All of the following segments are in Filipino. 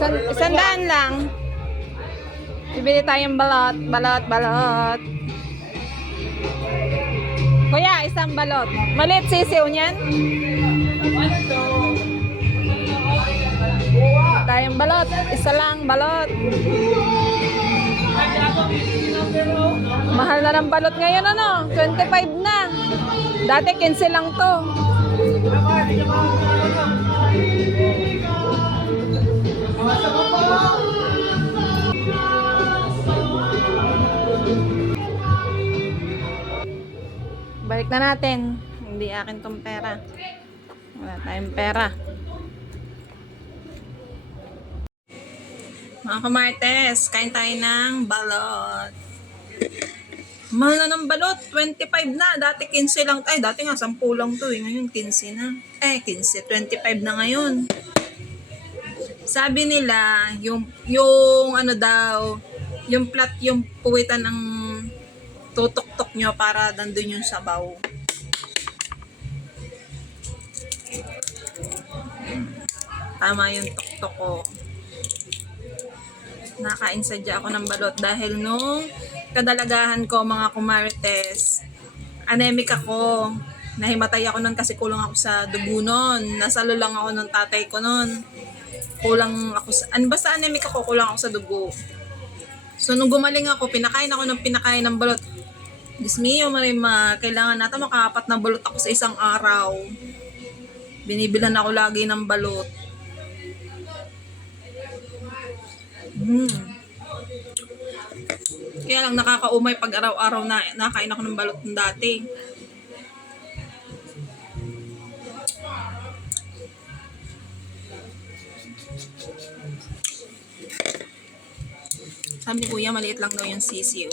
Isandaan lang. Bibili tayong balot. Balot, balot. Kuya, isang balot. Maliit sisiw niyan. Tayong balot. Isa lang balot. Mahal na ng balot ngayon, ano? 25 na. Dati 15 lang to. Balik na natin. Hindi akin tong pera. Wala tayong pera. Mga kamartes, kain tayo ng balot. Mahal na ng balot. 25 na. Dati 15 lang. Ay, dati nga 10 lang to. Ngayon 15 na. 15. 25 na ngayon. Sabi nila, yung ano daw, yung plat, yung puwitan ng tutok-tok nyo para nandun yung sabaw. Tama yung tok-tok ko. Nakain sadya ako ng balot dahil nung kadalagahan ko, mga kumarites, anemic ako. Nahimatay ako nun kasi kulang ako sa dugo nun. Nasalo lang ako ng tatay ko nun. Kulang ako sa, basta anemic ako, kulang ako sa dugo. So nung gumaling ako, pinakain ng balot. Diyos mio, Marima, kailangan natin makapat na balot ako sa isang araw. Binibilan ako lagi ng balot. Kaya lang nakakaumay pag araw-araw na nakain ako ng balot ng dati. Sabi ni Kuya, maliit lang daw yung sisiw.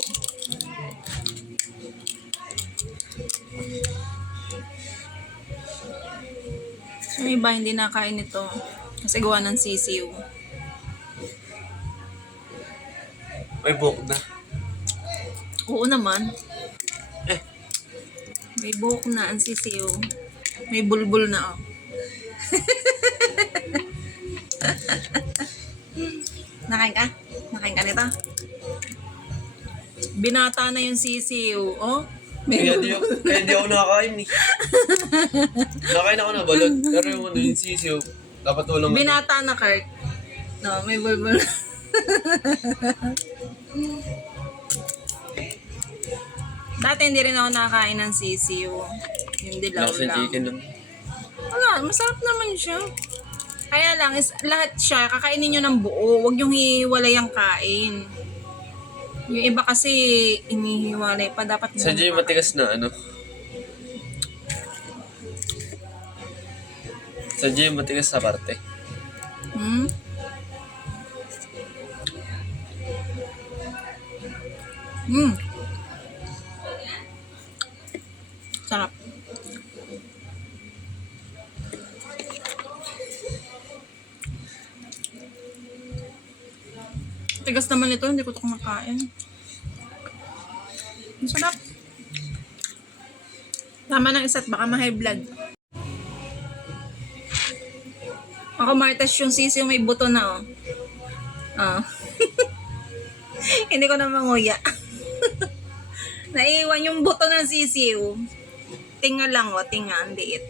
So, yung iba hindi nakain ito kasi gawa ng sisiw. May buhok na. Oo naman. May buhok na ang sisiw. May bulbul na, oh. Nakain ka? Nakain ka nito? Binata na yung sisiw, oh. Kaya di ako nakakain eh. Nakain ako na balot. Pero yung ano, yung sisiw, dapat walang... Binata na, Kurt. No, may bulbul. Dati hindi rin ako nakakain ng sisiw. Yung dilaw Nasa lang. chicken lang. Wala, masarap naman siya. Kaya lang, lahat siya, kakainin nyo ng buo. Huwag yung hiwalay ang kain. Yung iba kasi, inihiwalay pa. Dapat Sadya yung matigas na ano. Sadya yung matigas sa parte. Hmm? Hmm. Sarap. Tigas naman ito, hindi ko ito kumakain. Ang sarap. Tama ng isa't baka ma-high blood. Ako martas yung sisiw may buto na, oh. Ah. Hindi ko na manguya. Naiwan yung buto ng sisiw. Tinga lang, oh. Tinga, ang liit.